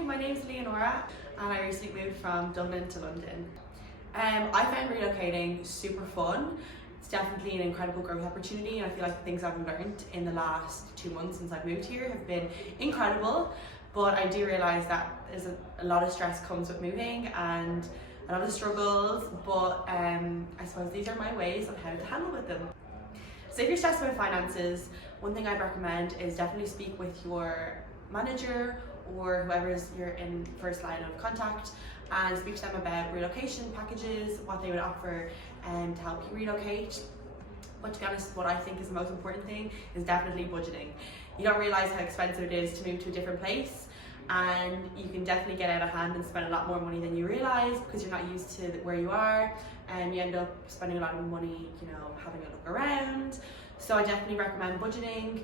Hi, my name is Leonora and I recently moved from Dublin to London. I found relocating super fun. It's definitely an incredible growth opportunity, and I feel like the things I've learned in the last 2 months since I've moved here have been incredible. But I do realise that there's a lot of stress comes with moving and a lot of struggles, but I suppose these are my ways of how to handle with them. So if you're stressed about finances, one thing I'd recommend is definitely speak with your manager or whoever's you're in first line of contact, and speak to them about relocation packages, what they would offer to help you relocate. But to be honest, what I think is the most important thing is definitely budgeting. You don't realise how expensive it is to move to a different place, and you can definitely get out of hand and spend a lot more money than you realise because you're not used to where you are, and you end up spending a lot of money, having a look around. So I definitely recommend budgeting.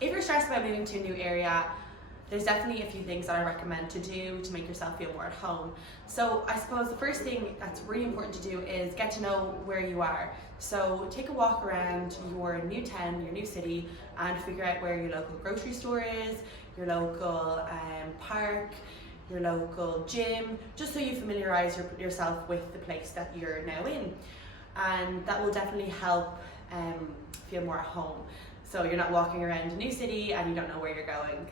If you're stressed about moving to a new area, there's definitely a few things that I recommend to do to make yourself feel more at home. So I suppose the first thing that's really important to do is get to know where you are. So take a walk around your new town, your new city, and figure out where your local grocery store is, your local park, your local gym, just so you familiarise yourself with the place that you're now in. And that will definitely help feel more at home. So you're not walking around a new city and you don't know where you're going.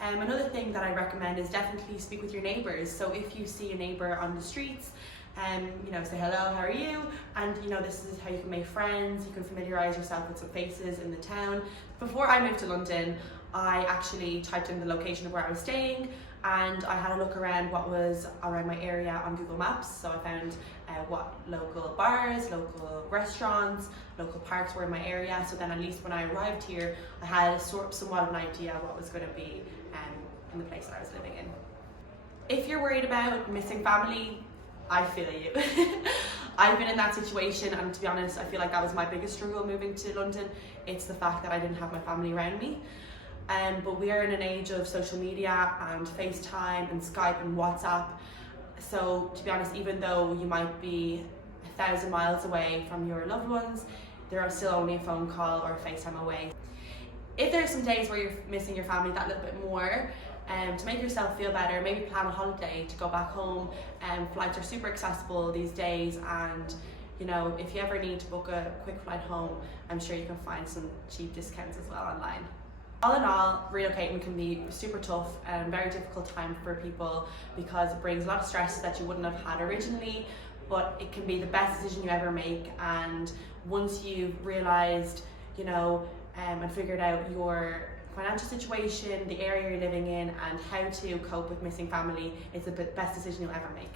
Another thing that I recommend is definitely speak with your neighbours. So if you see a neighbour on the streets, say hello, how are you? And this is how you can make friends, you can familiarise yourself with some faces in the town. Before I moved to London, I actually typed in the location of where I was staying, and I had a look around what was around my area on Google Maps. So I found what local bars, local restaurants, local parks were in my area. So then at least when I arrived here, I had somewhat of an idea what was going to be in the place that I was living in. If you're worried about missing family, I feel you. I've been in that situation, and to be honest, I feel like that was my biggest struggle moving to London. It's the fact that I didn't have my family around me. But we are in an age of social media and FaceTime and Skype and WhatsApp. So to be honest, even though you might be 1,000 miles away from your loved ones, there are still only a phone call or a FaceTime away. If there's some days where you're missing your family that little bit more, to make yourself feel better, maybe plan a holiday to go back home. Flights are super accessible these days, and if you ever need to book a quick flight home, I'm sure you can find some cheap discounts as well online. All in all, relocating can be super tough and very difficult time for people because it brings a lot of stresses that you wouldn't have had originally, but it can be the best decision you ever make. And once you've realised, and figured out your financial situation, the area you're living in, and how to cope with missing family, it's the best decision you'll ever make.